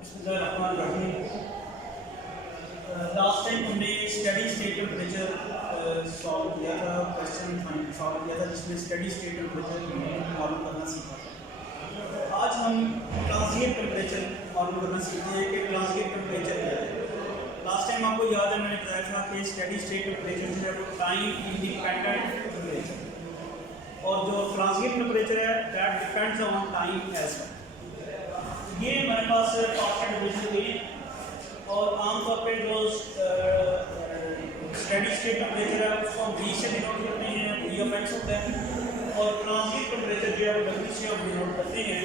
Last time हमने steady state temperature solve किया था, क्वेश्चन सॉल्व किया था जिसमें स्टडी स्टेट टेम्परेचर मालूम करना सीखा था। आज हम ट्रांजिएंट टेम्परेचर मालूम करना सीखते हैं कि ट्रांजिएंट टेम्परेचर क्या है। लास्ट टाइम आपको याद है मैंने बताया था कि स्टडी स्टेट टेम्परेचर जो है वो टाइम इंडिपेंडेंट टेम्परेचर, और जो ट्रांजिएंट टेम्परेचर है that depends on time as well. ये हमारे पास पार्शियल डिवीजन हुई और आमतौर पे जो स्टडी स्टेट टेम्परेचर है उसको हम V से डिनोट करते हैं, V ऑफ x होता है, और ट्रांजिएंट टेम्परेचर जो है वो W से हम डिनोट करते हैं,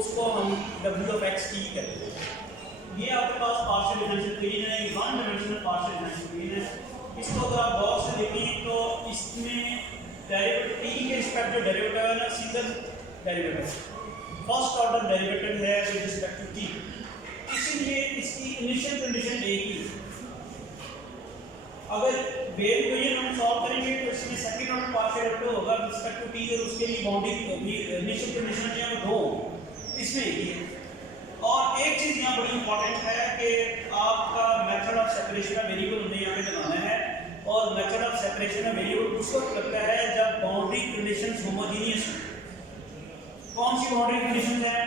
उसको हम W ऑफ x t कहते हैं। ये आपके पास पार्शियल डिफरेंशियल इक्वेशन है, one dimensional partial differential equation है। इसको अगर आप गौर से देखें तो इसमें डेरिवेटिव t के रिस्पेक्ट जो डेरिवेटिव है ना, single derivative, first order derivative है विद रिस्पेक्ट टू t, इसलिए इसकी इनिशियल कंडीशन एक ही। अगर वेव इक्वेशन हम सॉल्व करेंगे तो इसमें सेकंड ऑर्डर पार्शियल डेरिवेटिव होगा विद रिस्पेक्ट टू t, और उसके लिए बाउंड्री इनिशियल कंडीशन जो है वो दो, इसमें एक ही है। और एक चीज यहाँ बड़ी इंपॉर्टेंट है कि आपका method of separation of variable हमें यहाँ पे लगाना है, और method of separation of variable उस वक्त लगता है जब बाउंड्री कंडीशंस होमोजेनियस हो। कौन सी बाउंड्री कंडीशन है?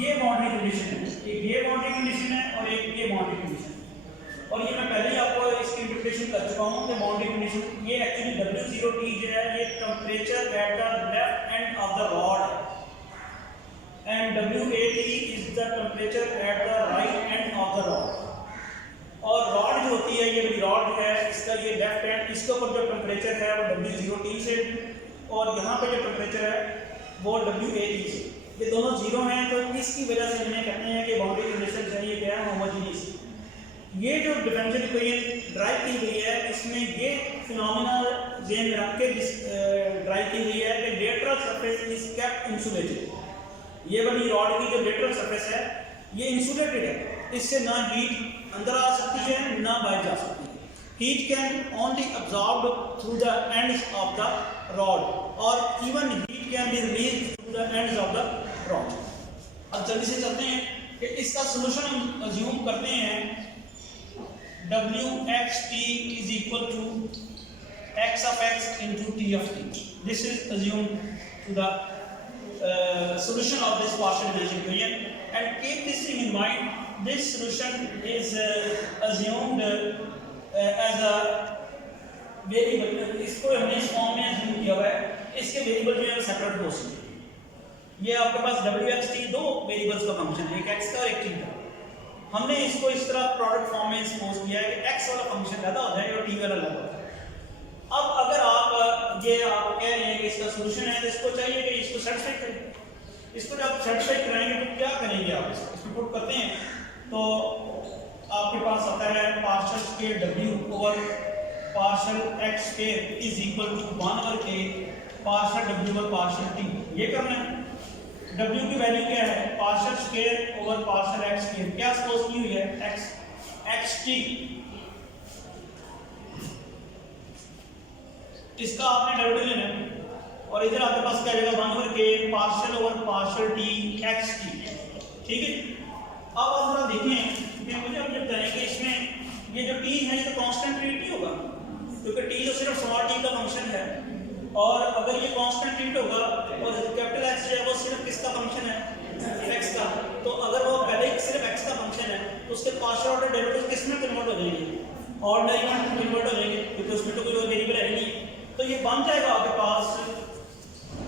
ये बाउंड्री कंडीशन है, एक ये बाउंड्री कंडीशन है और एक ये बाउंड्री कंडीशन है। और ये मैं पहले ही आपको इसकी इंटरप्रिटेशन कर चुका हूँ कि बाउंड्री कंडीशन ये एक्चुअली W0T जो है ये temperature at the left end of the rod, and WAT is the temperature at the right end of the rod। और रॉड जो होती है, ये रॉड है, इसका ये लेफ्ट एंड, इसके ऊपर जो टेम्परेचर है वो W0T से, और यहाँ पे जो टेम्परेचर है वो WAT से। ये दोनों जीरो हैं, तो इसकी वजह से हमें कहते हैं कि बाउंड्री कंडीशन है ये क्या है, होमोजेनियस। ये जो डिफरेंशियल इक्वेशन ड्राइव की गई है इसमें ये फिनोमेना ज़हन में रख के ड्राइव की गई है कि lateral surface is kept insulated. ये वाली रॉड की जो लेटरल सरफेस है ये इंसुलेटेड है, इससे ना हीट अंदर आ सकती है ना बाहर जा सकती है। Heat can only absorbed through the ends of the rod, और even heat can be released through the ends of the rod. अब जल्दी से चलते हैं कि इसका सॉल्यूशन हम अज्यूम करते हैं WXT is equal to x of x into t of t. This is assumed to the solution of this partial differential equation, and keep this thing in mind. This solution is assumed as a variable। इसको हमने इस form में assume किया हुआ है, इसके variable जो है सेपरेट हो सकते हैं। ये आपके पास WXT दो वेरिएबल्स का फंक्शन है, एक x का और एक t का। हमने इसको इस तरह प्रोडक्ट फॉर्म में सपोज किया है कि x वाला फंक्शन ज्यादा हो जाए और t वाला अलग हो जाए। अब अगर आप ये आप कह रहे हैं कि इसका सॉल्यूशन है तो इसको चाहिए कि इसको सेटिस्फाई करें। इसको जब सेटिस्फाई कराएंगे तो क्या करेंगे आप इसको पुट करते हैं तो आपके पास आता है partial square w over partial x square is equal to 1/k partial w over partial t। ये करना है। w की वैल्यू क्या है? Partial square over partial x square, क्या सपोज की हुई है xt। इसका आपने डेरिवेटिव लेना है, और इधर आपके पास क्या आएगा 1/k partial over partial t xt। ठीक है। अब आप जरा देखें कि मुझे अब जब कहें कि इसमें ये जो t है ये तो कांस्टेंट रेट नहीं होगा, क्योंकि t तो सिर्फ स्मॉल t का फंक्शन है, और अगर ये कांस्टेंट रेट होगा और कैपिटल x जो है वो सिर्फ किसका फंक्शन है? x का। तो अगर वो पहले सिर्फ x का फंक्शन है तो उसके पार्शियल ऑर्डर डेरिवेटिव किस में कन्वर्ट हो जाएंगे? ऑर्डिनरी में कन्वर्ट हो जाएंगे, क्योंकि उसमें तो कोई और वेरिएबल है नहीं। तो ये बन जाएगा आपके पास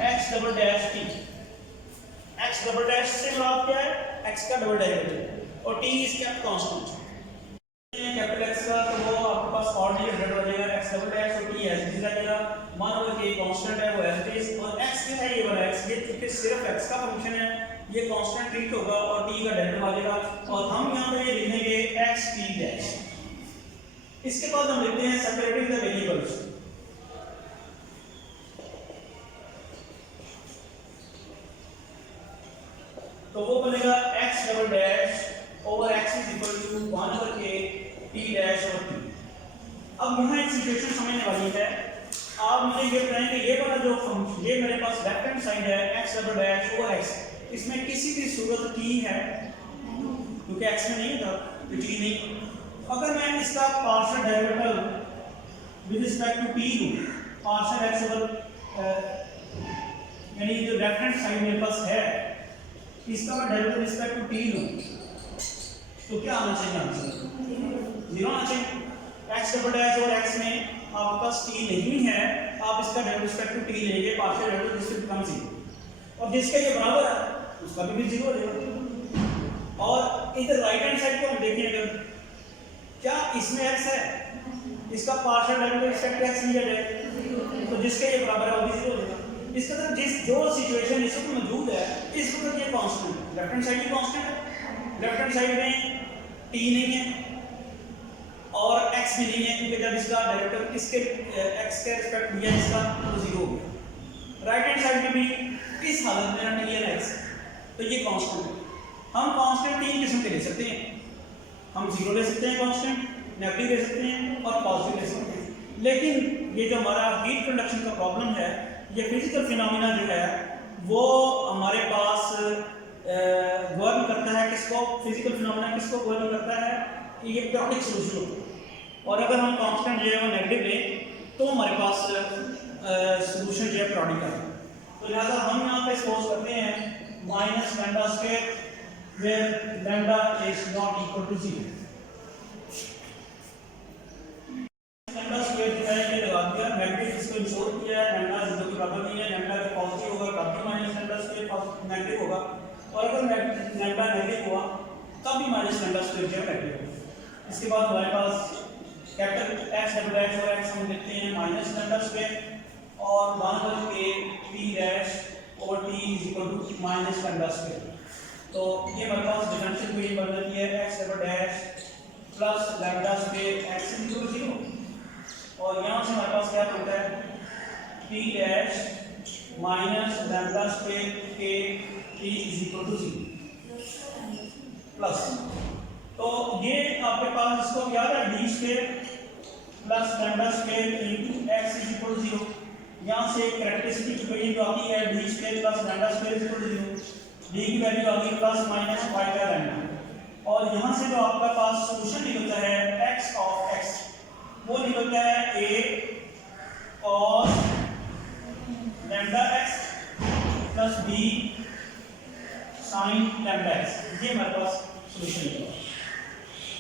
x double dash t। x double dash से मतलब क्या है? x का डबल डेरिवेटिव, और t is kept constant. Capital x का तो वो आपके पास ऑर्डिनरी हंड्रेड हो जाएगा, x डबल डैश और t एज इट इज आ जाएगा। 1/k कांस्टेंट है वो एज इट इज, और x क्या है? ये वाला x, ये क्योंकि सिर्फ x का फंक्शन है ये कांस्टेंट ट्रीट होगा और t का डेरिवेटिव आ जाएगा, और हम यहां पे लिखेंगे xt डैश। इसके बाद हम लिखते हैं सेपरेटिंग द वेरिएबल्स। तो वो बनेगा x double dash over x is equal to 1/k t dash और t। अब यहाँ एक सिचुएशन समझने वाली है। आप मुझे ये बताएं कि ये वाला जो फंक्शन ये मेरे पास लेफ्ट हैंड साइड है x double dash over x, इसमें किसी भी सूरत t है क्योंकि x में नहीं था तो t नहीं। अगर मैं इसका partial derivative with respect to t लूं, पार्शियल x ओवर यानी जो लेफ्ट हैंड साइड मेरे पास है इसका मैं derivative with respect to t लूं तो क्या आना चाहिए आंसर? 0 आना चाहिए। x डबल डैश और x में आपके पास t नहीं है, आप इसका डेरिवेटिव रिस्पेक्ट टू t लेंगे, partial derivative this will become 0 और जिसका ये बराबर है उसका भी 0 हो जाएगा। और इधर राइट हैंड साइड को हम देखें, अगर क्या इसमें x है, इसका partial derivative respect to x लिया जाए तो जिसका ये बराबर है वो भी 0 हो जाएगा। इसका मतलब जिस जो सिचुएशन इस वक्त मौजूद है इस वक्त ये कांस्टेंट है, लेफ्ट हैंड साइड की कांस्टेंट है, लेफ्ट हैंड साइड में t नहीं है और x भी नहीं है क्योंकि जब इसका डेरिवेटिव इसके x के रिस्पेक्ट लिया इसका तो 0 हो गया। राइट हैंड साइड में भी इस हालत में t और x तो ये कांस्टेंट है। हम कांस्टेंट तीन किस्म के ले सकते हैं, हम 0 ले सकते हैं कांस्टेंट, नेगेटिव ले सकते हैं और पॉजिटिव ले सकते हैं। लेकिन ये जो हमारा हीट कंडक्शन का प्रॉब्लम है, ये फिजिकल फिनोमेना जो है वो हमारे पास गवर्न करता है किसको, फिजिकल फिनोमेना किसको गवर्न करता है, ये पीरियोडिक सॉल्यूशन होता है। और अगर हम कांस्टेंट जो है वो नेगेटिव लें तो हमारे पास सॉल्यूशन जो है पीरियोडिक है। तो लिहाजा हम यहाँ पे सपोज करते हैं minus lambda square where lambda is not equal to 0। Lambda square जो है ये लगा दिया, नेगेटिव इसको इंश्योर किया है, लैम्डा 0 के बराबर नहीं है, लैम्डा का पॉजिटिव होगा तब भी माइनस लैम्डा स्क्वायर नेगेटिव होगा और अगर लैम्डा नेगेटिव हुआ तब भी माइनस लैम्डा स्क्वायर जो है नेगेटिव होगा। इसके बाद हमारे पास कैपिटल x डबल डैश और x हम लिखते हैं माइनस लैम्डा स्क्वायर और 1 over a p dash over t is equal to minus lambda square. तो ये हमारे पास डिफरेंशियल इक्वेशन बन जाती है x double dash plus lambda square x is equal to 0 और यहाँ से हमारे पास क्या बनता है p dash minus lambda square के t is equal to 0 plus. तो ये आपके पास इसको क्या है d square plus lambda square into x is equal to 0। यहाँ से कैरेक्टरिस्टिक इक्वेशन जो आती है d square plus lambda square is equal to 0, d की वैल्यू आ गई plus minus pi by lambda और यहाँ से जो आपका पास सॉल्यूशन निकलता है x ऑफ x वो निकलता है a cos lambda x plus b sin lambda x, ये हमारे पास सॉल्यूशन निकला।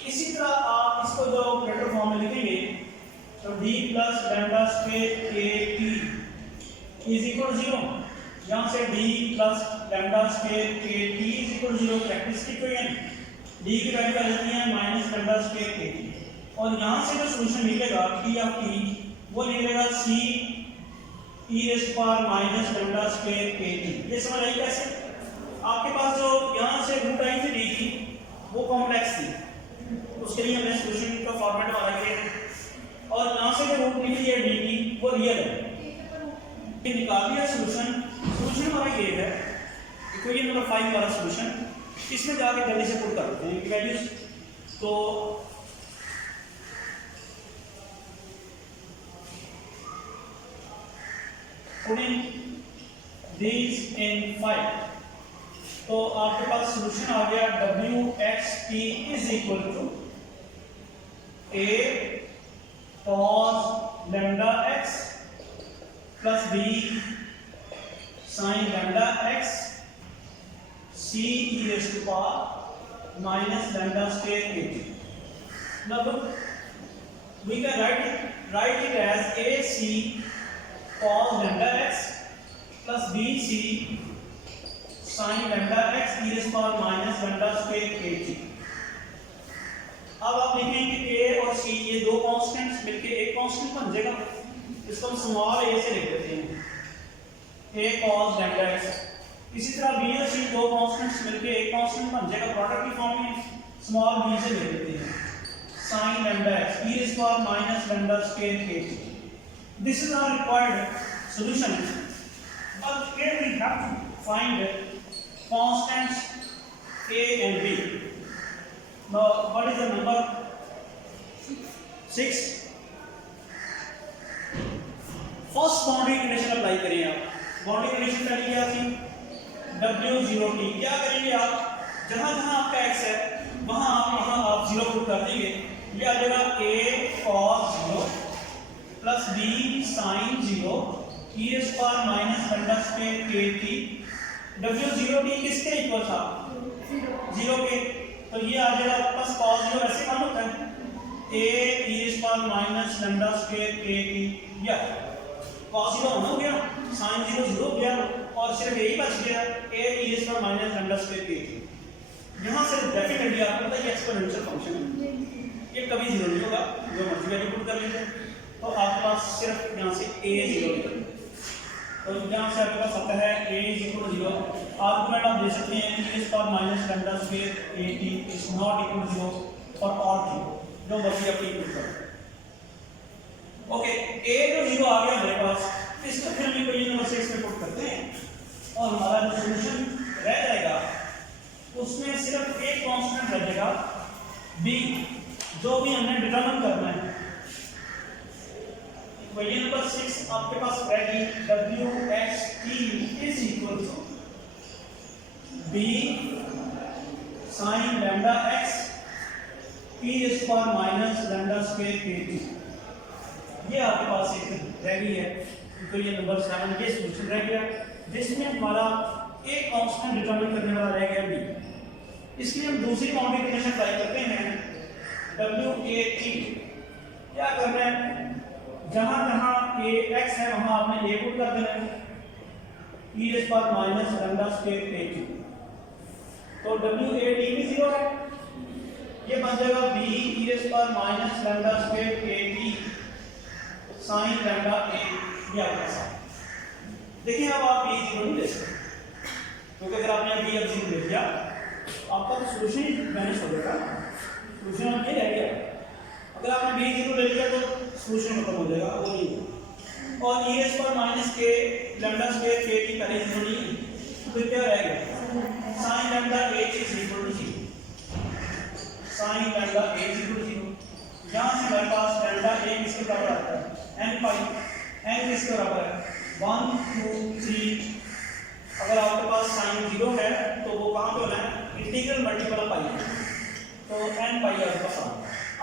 इसी तरह आप इसको जो ऑपरेटर फॉर्म में लिखेंगे तो d प्लस लैम्डा स्क्वायर के t इज इक्वल टू 0, यहाँ से d प्लस लैम्डा स्क्वायर के t is equal to 0 characteristic equation, d की वैल्यू आ जाती है माइनस लैम्डा स्क्वायर के t और यहाँ से जो सॉल्यूशन निकलेगा t ऑफ t वो निकलेगा c e raise power minus lambda square के t। ये समझ आई कैसे? आपके पास जो यहाँ से रूट आई थी d की वो कॉम्प्लेक्स थी, उसके लिए हमने सॉल्यूशन का फॉर्मेट हमारा ये है और यहाँ से जो रूट निकली है d की वो रियल है, ये निकाल दिया सॉल्यूशन। सॉल्यूशन हमारा ये है इक्वेशन नंबर 5 वाला सॉल्यूशन, इसमें जाके जल्दी से पुट कर देते हैं वैल्यूज। तो पुटिंग दीज इन 5 तो आपके पास सॉल्यूशन आ गया WXT is equal to A cos lambda x plus B sin lambda x C e raise to power minus lambda square के। Now we can write it as AC cos lambda x plus BC sin lambda x e raise power minus lambda square के। अब आप लिखेंगे a और c ये दो constants मिलके एक कांस्टेंट बन जाएगा, इसको हम स्मॉल a से लिख देते हैं a cos लैम्डा x। इसी तरह b और c दो कांस्टेंट्स मिलके एक कांस्टेंट बन जाएगा, प्रोडक्ट की फॉर्म में स्मॉल b से लिख देते हैं sin lambda x e raise power minus lambda square के। This is our required solution, but here we have to find constants a and b. Now what is the number 6? First boundary condition apply करें आप। Boundary condition पहले क्या थी W0T। क्या करेंगे आप, जहां जहां आपका x है पुट कर देंगे, ये आ जाएगा a cos 0 plus b sin 0 e square minus lambda square kt। w0t किसके इक्वल था? 0 के, तो ये आ जाएगा प्लस cos 0 ऐसे मान होता है a e square minus lambda square kt। या cos 0 हो गया, sin 0 0 हो गया और सिर्फ यही बच गया a e square minus lambda square kt। यहाँ से डेफिनेटली आपको पता है ये एक्सपोनेंशियल फंक्शन है, ये कभी जीरो नहीं होगा, जो मर्जी वैल्यू पुट कर लीजिए। तो आपके पास सिर्फ यहाँ से a 0 निकल, तो यहाँ से आपके पास आता है a = 0। आर्गुमेंट आप दे सकते हैं e square minus lambda square kt is not equal to 0 और 0, जो मर्जी आप पुट करो। ओके, a जो 0 आ गया हमारे पास, इसको फिर हम इक्वेशन नंबर 6 में पुट करते हैं और हमारा जो सॉल्यूशन रह जाएगा उसमें सिर्फ एक कांस्टेंट रहेगा b, जो भी हमने डिटरमाइन करना है। इक्वेशन नंबर 6 आपके पास रहेगी wxt is equal to b sin lambda x p square minus lambda square kt। ये आपके पास एक रह गई है इक्वेशन नंबर 7, ये सॉल्यूशन रह गया जिसमें हमारा एक कांस्टेंट डिटरमाइन करने वाला रह गया b। इसलिए हम दूसरी बाउंड्री कंडीशन अप्लाई करते हैं WAT। क्या करना है, जहां जहां ax है वहां आपने a पुट कर देना है e square minus lambda square kt। तो WAT भी 0 है, ये बन जाएगा b e square minus lambda square kt sin lambda a। ये आपका साथ देखिए, अब आप b 0 नहीं ले सकते क्योंकि अगर आपने b अब 0 ले लिया आपका तो सॉल्यूशन मैनेज हो जाएगा, सॉल्यूशन अब ये रह गया। अगर आपने b 0 ले लिया तो सॉल्यूशन खत्म हो जाएगा, वो नहीं। और e square minus k lambda square k की पहले 0 नहीं है, तो क्या रह गया sin lambda a is equal to 0, sin lambda a is equal to 0। यहां से हमारे पास लैम्डा a किसके बराबर आता है n पाई, n किसके बराबर है 1 2 3। अगर आपके पास sin 0 है तो वो कहां पे होना है इंटीग्रल मल्टीपल पाई, तो n पाई आपके पास आ।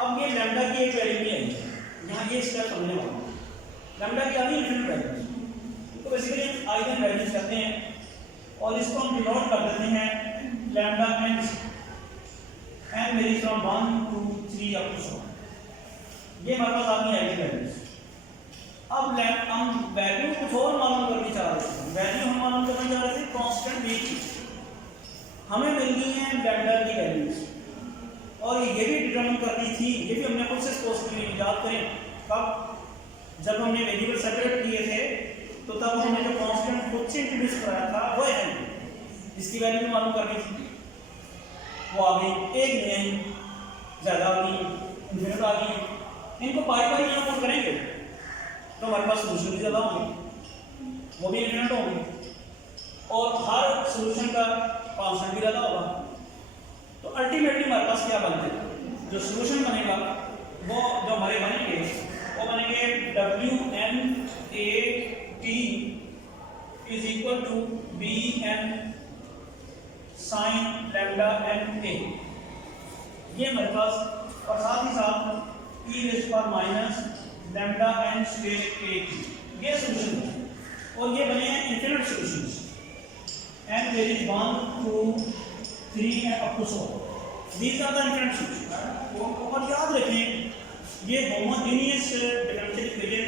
अब ये लैम्डा की एक वैल्यू नहीं आई, यहाँ ये स्टेप समझने वाला है, लैम्डा की आधी इन्फिनिट वैल्यू। तो बेसिकली हम आइगन वैल्यूज करते हैं और इसको हम डिनोट कर देते हैं लैम्डा n से, n vary from 1 2 3 up to 7। ये हमारे पास आती है आइगन वैल्यूज। अब हम वैल्यू कुछ और मालूम करना चाह रहे थे, वैल्यू हम मालूम करना चाह रहे थे कांस्टेंट b की। हमें मिल गई है लैम्डा की वैल्यूज और ये भी डिटरमाइन करनी थी, ये भी हमने खुद से सपोज की, याद करें कब, जब हमने वेरिएबल सेपरेट किए थे तो तब हमने जो कांस्टेंट खुद से इंट्रोड्यूस कराया था वो है इसकी वैल्यू भी मालूम करनी थी। वो आ गई, एक नहीं आई, ज़्यादा आ गई, इन्फिनिट आ गई। इनको पाई पाई यहाँ पुट करेंगे तो हमारे पास सॉल्यूशन भी ज़्यादा होंगे, वो भी इन्फिनिट होंगे और हर सॉल्यूशन का कांस्टेंट भी ज़्यादा होगा। तो अल्टीमेटली हमारे पास क्या बनते हैं, जो सॉल्यूशन बनेगा वो जो हमारे बनेंगे वो बनेंगे WNAT is equal to BN sin lambda NA। ये हमारे पास और साथ ही साथ e square minus lambda n square kt, ये सॉल्यूशन है और ये बने हैं infinite solutions, n varies 1 2 3 and up to 7। These are the infinite solutions। और याद रखें ये होमोजेनियस डिफरेंशियल इक्वेशन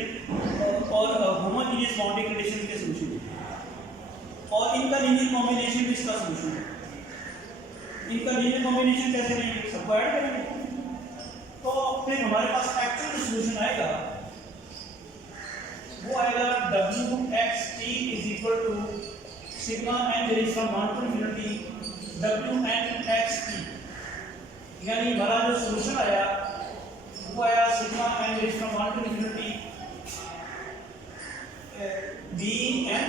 और होमोजेनियस बाउंड्री कंडीशन के सॉल्यूशन है और इनका लीनियर कॉम्बिनेशन भी इसका सॉल्यूशन है। इनका लीनियर कॉम्बिनेशन कैसे लेंगे, सबको ऐड करेंगे तो फिर हमारे पास एक्चुअल सॉल्यूशन आएगा, वो आएगा WXT is equal to sigma n varies from 1 to infinity WNXT। यानी हमारा जो सॉल्यूशन आया वो आया sigma n varies from 1 to infinity BN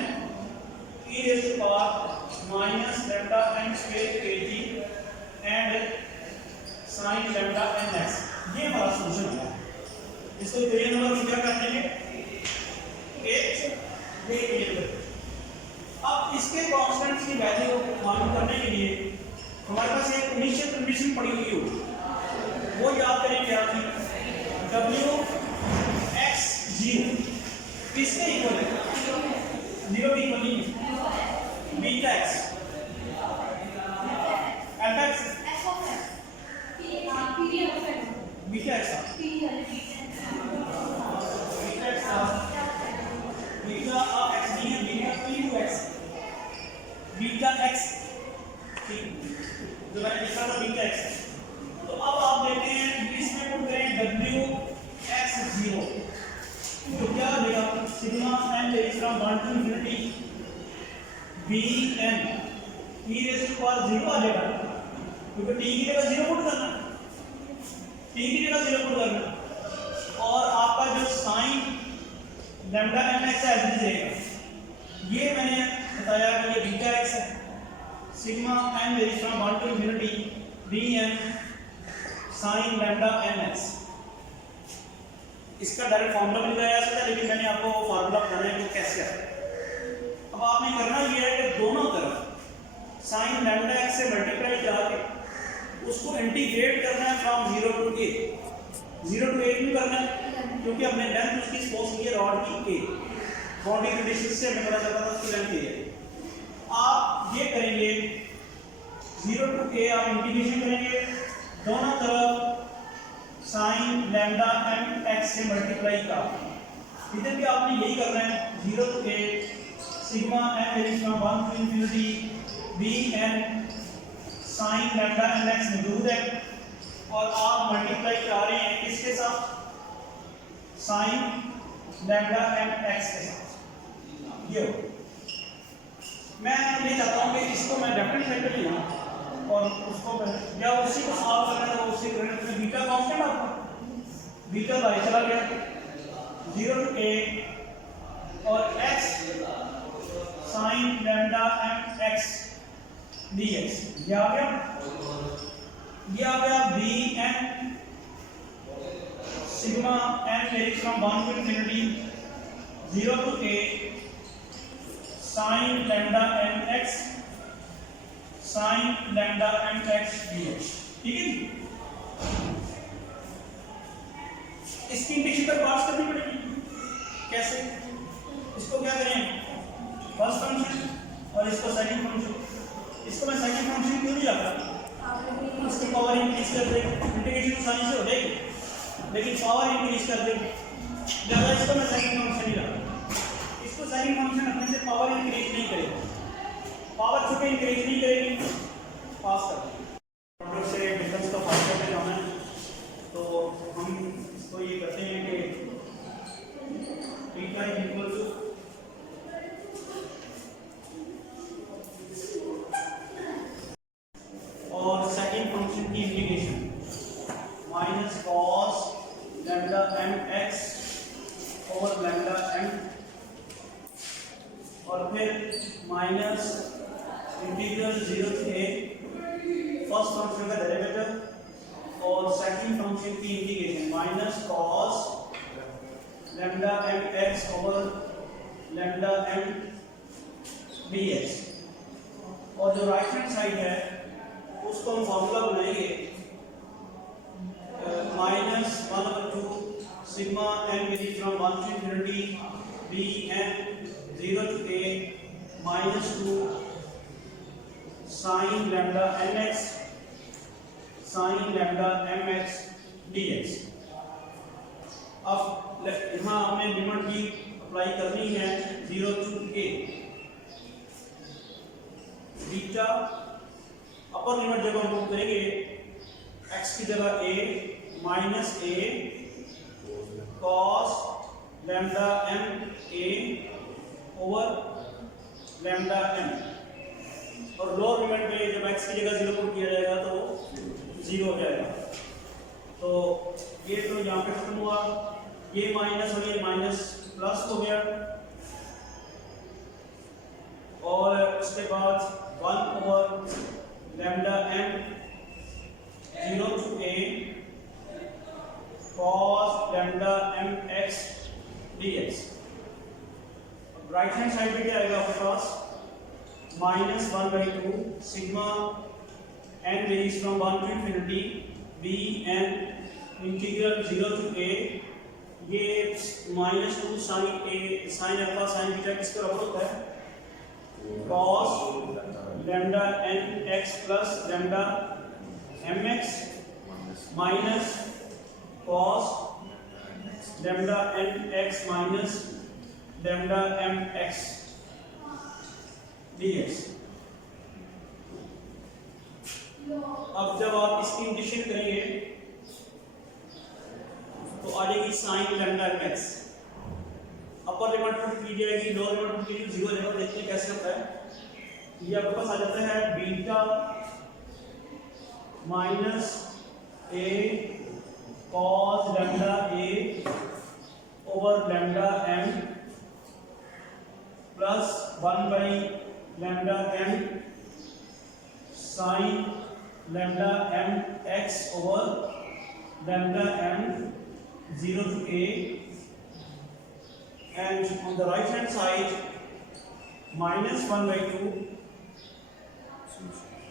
e raised to power minus lambda n square kg and sin lambda ns। ये हमारा solution है। इसको इक्वेशन नंबर क्या कर देंगे, अब इसके कांस्टेंट्स की वैल्यू मालूम करने के लिए हमारे पास एक इनिशियल कंडीशन पड़ी हुई होगी। वो याद करें क्या थी, W x 0 किसके इक्वल है, 0 के इक्वल नहीं है, beta x f x beta x beta of x नहीं है, beta p x beta x, ठीक जो मैंने लिखा था बीटा x। तो अब आप देखते हैं इसमें पुट करें w x 0 तो क्या आ जाएगा, sigma n varies from 1 to infinity b n e raise to power 0 आ जाएगा, क्योंकि t की जगह 0 पुट करना, t की जगह 0 पुट करना, और आपका जो साइन लैम्डा n x है ऐसे रहेगा। ये मैंने बताया कि ये बीटा x है, sigma n varies from 1 to infinity b n sine lambda n x। इसका डायरेक्ट फार्मूला मिल गया था, लेकिन मैंने आपको वो फार्मूला बताना है कि कैसे आता है। अब आपने करना ये है कि दोनों तरफ साइन लैम्डा x से मल्टीप्लाई करके उसको इंटीग्रेट करना है फ्रॉम 0 टू a, 0 टू a क्यों करना है, क्योंकि हमने लेंथ उसकी सपोज की है रॉड की a, बाउंड्री कंडीशन से हमें पता चला था उसकी लेंथ a है। आप ये करेंगे 0 टू a आप इंटीग्रेशन करेंगे, दोनों तरफ साइन लैम्डा m x से मल्टीप्लाई का, इधर भी आपने यही करना है 0 to a sigma n varies from 1 to infinity b n sine lambda n x मौजूद है, और आप मल्टीप्लाई करा रहे हैं किसके साथ, साइन लैम्डा m x के साथ। ये हो, मैं ये चाहता हूँ कि इसको मैं डेफिनेट सेट कर लूँ और उसको या उसी को सॉल्व करना है, तो उसी करने में बीटा कांस्टेंट आपका बीटा बाहर चला गया 0 टू a और x sine lambda m x dx, ये आ गया b n sigma n varies from 1 to infinity 0 to a sine lambda m x sine lambda m x dx, ठीक है। इसकी इंटीग्रेशन पर पास करनी पड़ेगी, कैसे, इसको क्या करें फर्स्ट फंक्शन और इसको सेकंड फंक्शन, इसको मैं सेकंड फंक्शन क्यों नहीं रखा, इसकी पावर इंक्रीज कर देंगे, इंटीग्रेशन आसानी से हो जाएगी, लेकिन पावर इंक्रीज कर देंगे ज़्यादा, इसको मैं सेकंड फंक्शन ही रखा, इसको सेकंड फंक्शन रखने से पावर इंक्रीज नहीं करेगी, पावर चूंकि इंक्रीज नहीं करेगी पास कर देंगे। से डिफरेंस का फार्मूला पे जाना है, तो हम इसको ये करते हैं कि बीटा इक्वल टू और सेकंड फंक्शन की integration minus cos lambda m x over lambda m, और फिर माइनस इंटीग्रल 0 से a फर्स्ट फंक्शन का डेरिवेटिव और सेकंड फंक्शन की integration minus cos lambda m x over lambda m dx, और जो राइट हैंड साइड है उसको हम फॉर्मूला बनाएंगे -1/2 sigma n varies from 1 to infinity b n 0 to a -2 sine lambda m x sine lambda m x dx। अब यहाँ हमने limit की अप्लाई करनी है 0 to a, beta upper limit जब हम लोग करेंगे x की जगह a minus a cos lambda m a over lambda m, और लोअर लिमिट में जब x की जगह 0 पुट किया जाएगा तो 0 हो जाएगा। तो ये तो यहाँ पे खत्म हुआ, ये माइनस और ये माइनस प्लस हो गया, और उसके बाद 1 over lambda m 0 to a cos lambda m x dx। Right hand side पे क्या आएगा आपके पास -1/2 sigma n varies from 1 to infinity b B N integral 0 to A, ये -2 sine A sine alpha sine beta किसके बराबर होता है? cos lambda N X plus lambda M X minus cos lambda N X minus lambda M X dx। अब जब आप इसकी integration करेंगे तो आ जाएगी sine lambda M x, upper limit put की जाएगी, लोअर लिमिट पुट की 0 लेवल। देखिए कैसे होता है, ये आपके पास आ जाता है beta minus A cos lambda a over lambda m plus 1 by lambda m sine lambda M x over lambda m 0 to a, and on the right hand side -1/2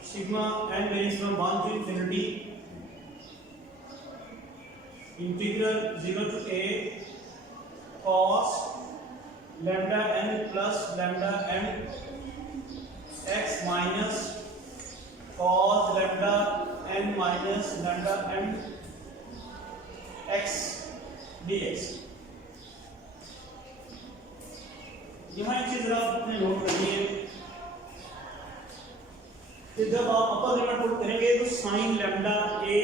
sigma n varies from 1 to infinity integral 0 to a cos lambda n plus lambda m x minus cos lambda n minus lambda m x dx। यहाँ एक चीज जरा आपने note करनी है कि जब आप अपर लिमिट पुट करेंगे तो साइन लैम्डा ए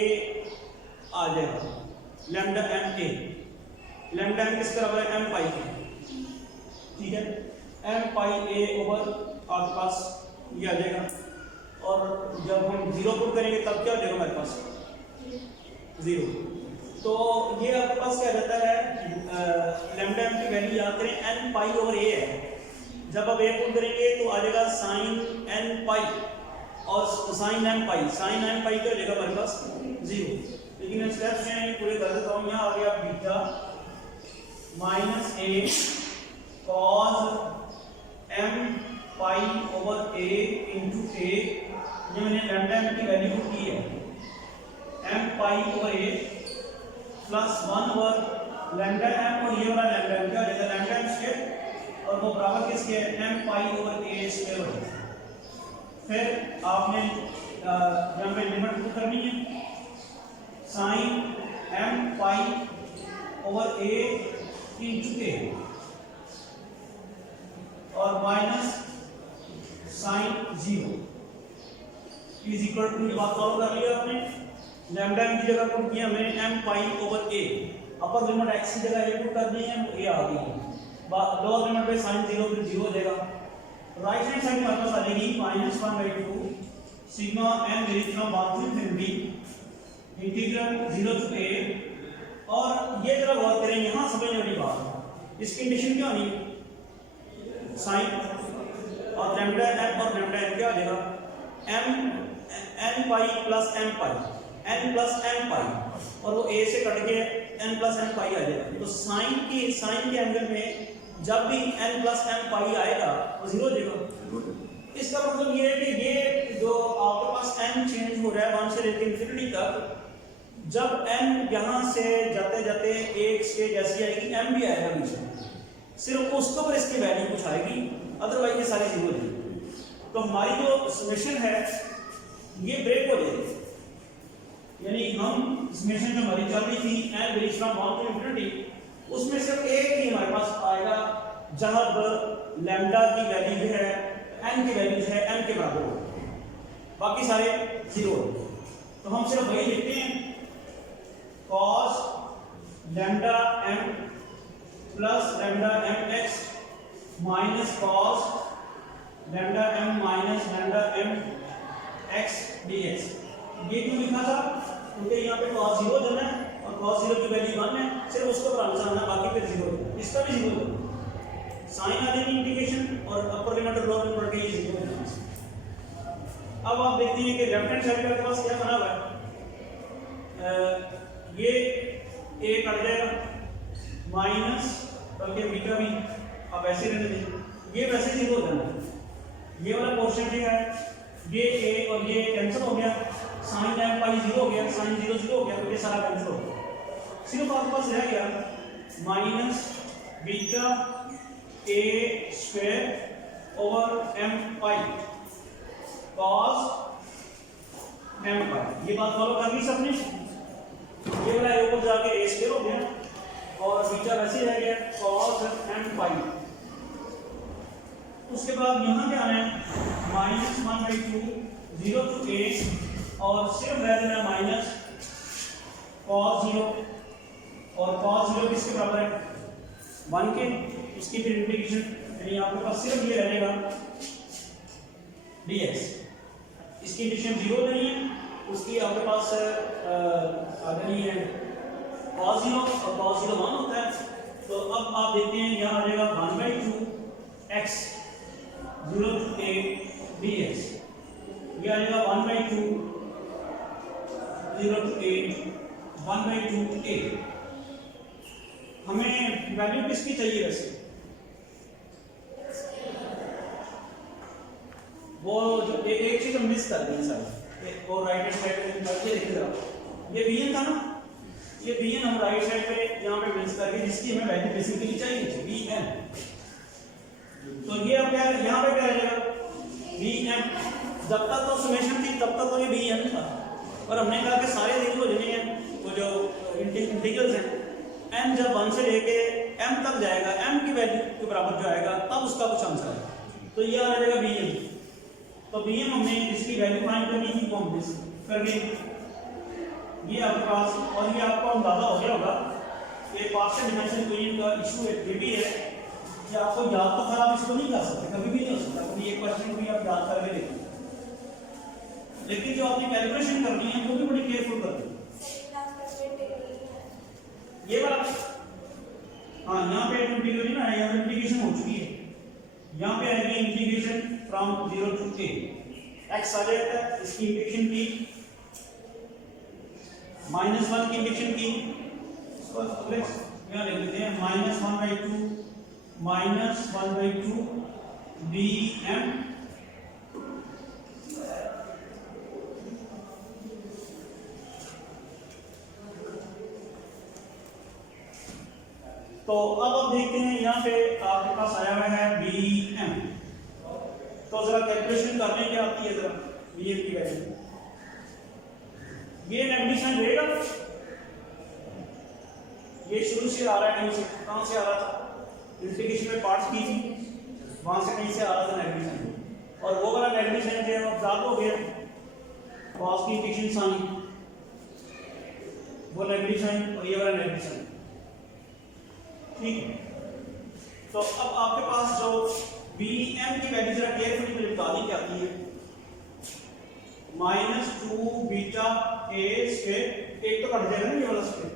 आ जाएगा, lambda m a, lambda m किस बराबर है? एम पाई के, ठीक है, एम पाई ए ओवर आपके पास ये आ जाएगा। और जब हम 0 पुट करेंगे तब क्या हो जाएगा हमारे पास? 0। तो ये आपके पास क्या रहता है, लैम्डा एम की वैल्यू याद करें n पाई ओवर ए है। जब आप ए पुट करेंगे तो आ जाएगा साइन n पाई और साइन m पाई, साइन m पाई क्या हो जाएगा हमारे पास? 0। लेकिन मैं स्टेप्स हैं पूरे कर देता हूँ। यहाँ आ गया beta minus A cos m pi over a into A, ये मैंने लैम्डा एम की वैल्यू पुट की है, m pi over a plus 1 over lambda M, और ये वाला लैम्डा एम क्या हो जाएगा? लैम्डा एम स्क्वायर, और वो बराबर किसके है? m pi over a square. फिर आपने यहाँ पे लिमिट पुट करनी है, sine m pi over a into a और minus sine 0 is equal to, ये बात सॉल्व कर लिया आपने। लैम्डा एम की जगह पुट किया मैंने m pi over a, upper limit x की जगह a पुट कर दी है, a आ गई है, लोअर लिमिट पे साइन 0 फिर 0 हो जाएगा। राइट हैंड साइड हमारे पास आ जाएगी -1/2 sigma n varies from 1 to infinity integral 0 to a। और ये जरा गौर करें, यहाँ समझने वाली बात, इसकी कंडीशन क्या होनी है? साइन और लैम्डा m और लैम्डा n क्या हो जाएगा? m n pi plus m पाई, n प्लस m पाई, और वो a से कट के n प्लस m पाई आ जाएगा। तो साइन के एंगल में जब भी n प्लस m पाई आएगा वो 0 हो जाएगा। इसका मतलब ये है कि ये जो आपके पास n चेंज हो रहा है 1 से लेकर इंफिनिटी तक, जब n यहाँ से जाते जाते एक स्टेज ऐसी आएगी m भी आएगा बीच में, सिर्फ उसके ऊपर इसकी वैल्यू कुछ आएगी, अदरवाइज ये सारी 0 हो जाएगी। तो हमारी जो समेशन है ये ब्रेक हो जाएगी, यानी हम समेशन जो हमारी चल रही थी n varies from 1 to infinity, उसमें सिर्फ एक ही हमारे पास आएगा जहां लैम्डा की वैल्यू जो है n की वैल्यू जो है m के बराबर हो, बाकी सारे 0। तो हम सिर्फ वही लिखते हैं cos lambda m plus lambda m x minus cos lambda m minus lambda m x dx। ये क्यों लिखा था? क्योंकि यहाँ पे cos 0 देना है और cos 0 की वैल्यू 1 है, सिर्फ उसको पर आंसर आना, बाकी फिर 0 है, इसका भी 0 है। साइन आ जाएगी इंटीग्रेशन और अपर लिमिट और लोअर लिमिट के ये 0 है। अब आप देखते हैं कि लेफ्ट हैंड साइड के पास क्या बना हुआ है, ये a कट जाएगा माइनस, बल्कि बीटा भी आप ऐसे रहने दें, ये वैसे 0 हो जाना है। ये वाला पोर्शन जो है ये a और ये कैंसिल हो गया, साइन एम पाई 0 हो गया, साइन 0 0 हो गया, तो ये सारा कैंसिल हो गया। सिर्फ आपके पास रह गया minus beta A square over M pi cos M pi. ये बात फॉलो कर ली सबने। ये वाला ए ऊपर जाके ए स्क्वायर हो गया और बीटा वैसे रह गया कॉस एम पाई। उसके बाद यहाँ क्या आना है माइनस 1/2 0 to a और सिर्फ रह देना माइनस cos 0 और cos 0 किसके बराबर है 1 के। इसकी फिर इंटीग्रेशन यानी आपके पास सिर्फ ये रहेगा dx। इसकी इंटीग्रेशन 0 नहीं है, उसकी आपके पास अगर ये cos 0 और cos 0 1 होता है। तो अब आप देखते हैं यहाँ आ जाएगा 1/2 x 0 to a dx। ये आ जाएगा 1/2 0 to a 1/2 a। हमें वैल्यू किसकी चाहिए वैसे? वो जो एक चीज हम मिस कर दी सर, वो राइट हैंड साइड पे करके देखिए जरा। ये bn था ना, ये bn हम राइट साइड पे यहाँ पे मिस करके जिसकी हमें वैल्यू बेसिकली चाहिए bn। तो ये अब क्या यहाँ पे क्या रहेगा bn। जब तक तो समेशन थी तब तक तो ये bn था, और हमने कहा कि सारे जीरो हो जाने हैं वो जो इंटीग्रल्स हैं। n जब 1 से लेके m तक जाएगा, m की वैल्यू के बराबर जो आएगा तब उसका कुछ आंसर है। तो ये आ जाएगा bn। तो bn हमने इसकी वैल्यू फाइंड करनी थी, वो हम कर गए। ये आपके पास, और ये आपको अंदाजा हो गया होगा ये पार्शियल डिफरेंशियल इक्वेशन का इशू ये भी है कि आपको याद तो खराब इसको नहीं कर सकते, कभी भी नहीं हो सकता। कभी एक क्वेश्चन भी आप याद करके देखिए, लेकिन जो आपने कैलकुलेशन करनी है वो भी बड़ी केयरफुल करनी है। ये वाला हाँ यहाँ पे इंटीग्रेशन ना है, यहाँ इंटीग्रेशन हो चुकी है। यहाँ पे आएगी integration from 0 to a x आ जाएगा। इसकी इंटीग्रेशन की -1 की इंटीग्रेशन की यहाँ लिख देते हैं -1/2 bm तो अब आप देखते हैं यहाँ पे आपके पास आया हुआ है bm। तो जरा कैलकुलेशन करने क्या आती है जरा bm की वैल्यू। ये एडिशन रहेगा, ये शुरू से आ रहा है, कहीं से कहाँ से आ रहा था इंटीग्रेशन में पार्ट्स की थी, वहां से कहीं से आ रहा था नेगेटिव, और वो वाला नेगेटिव साइन जो है ऑब्जर्व हो गया cos की इंटीग्रेशन साइन, वो नेगेटिव साइन और ये वाला नेगेटिव साइन। ठीक है, तो अब आपके पास जो bm की वैल्यू जरा केयरफुली निकालनी क्या आती है -2 बीटा a स्क्वायर, एक तो कट जाएगा ना ये वाला स्क्वायर,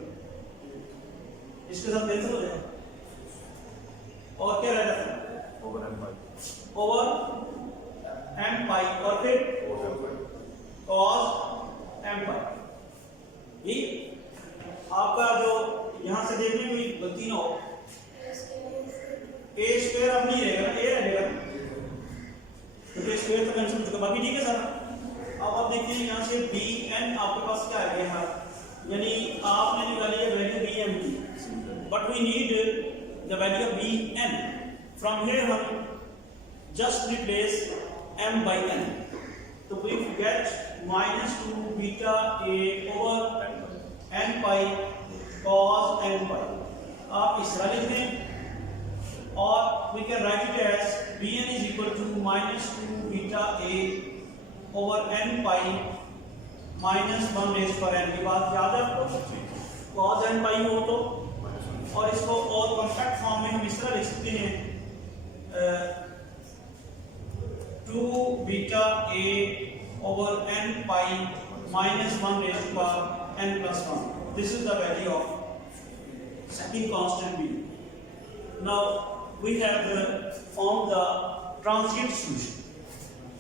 इसके साथ कैंसिल हो जाएगा और क्या रह जाता है ओवर m पाई और फिर cos m पाई। ये आपका जो यहां से देखने कोई गलती ना हो, a स्क्वायर अब नहीं रहेगा, a रहेगा क्योंकि स्क्वायर तो कैंसिल हो चुका, बाकी ठीक है सर। अब आप देखते हैं यहाँ से bn आपके पास क्या आ गया है, यानी आपने निकाली है वैल्यू bm की, but we need the value of bn। From here हम just replace m by n, तो we get -2 beta a over n pi cos n pi. आप इस तरह लिख दें और we can write it as bn is equal to -2 beta a over n pi -1 raise पर n। की बात याद है आपको, cos n पाई हो तो, और इसको और कॉम्पैक्ट फॉर्म में हम इस तरह लिख सकते हैं 2 beta a over n pi -1 raise पर n plus 1। This is the value of second constant b. Now we have found the transient solution।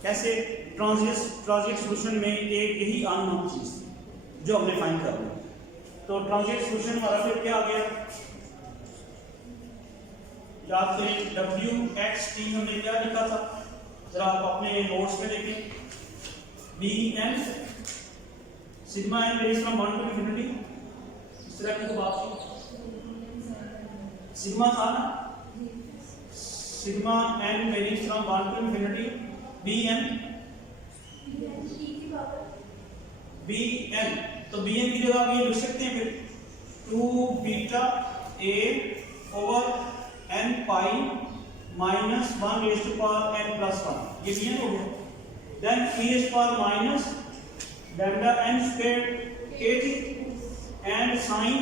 कैसे ट्रांजिएंट सॉल्यूशन में एक यही अननोन चीज जो हमने फाइंड करना है। तो ट्रांजिएंट सॉल्यूशन हमारा फिर क्या आ गया, याद करें wxt हमने क्या लिखा था, जरा आप अपने नोट्स में देखें bn sigma n varies from 1 to infinity, इस तरह की तो बात थी। सिग्मा था ना, sigma n varies from 1 to infinity bn, bn तो bn की जगह आप ये लिख सकते हैं फिर 2 beta a over n pi minus 1 raise to power n plus 1, ये bn हो गया। Then e raise power minus lambda n square k थी and sine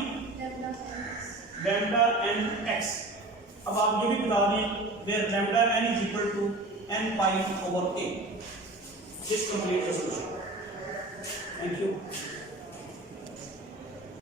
lambda n x। अब आप ये भी बता दें where lambda n is equal to n pi over a। This complete the solution. Thank you.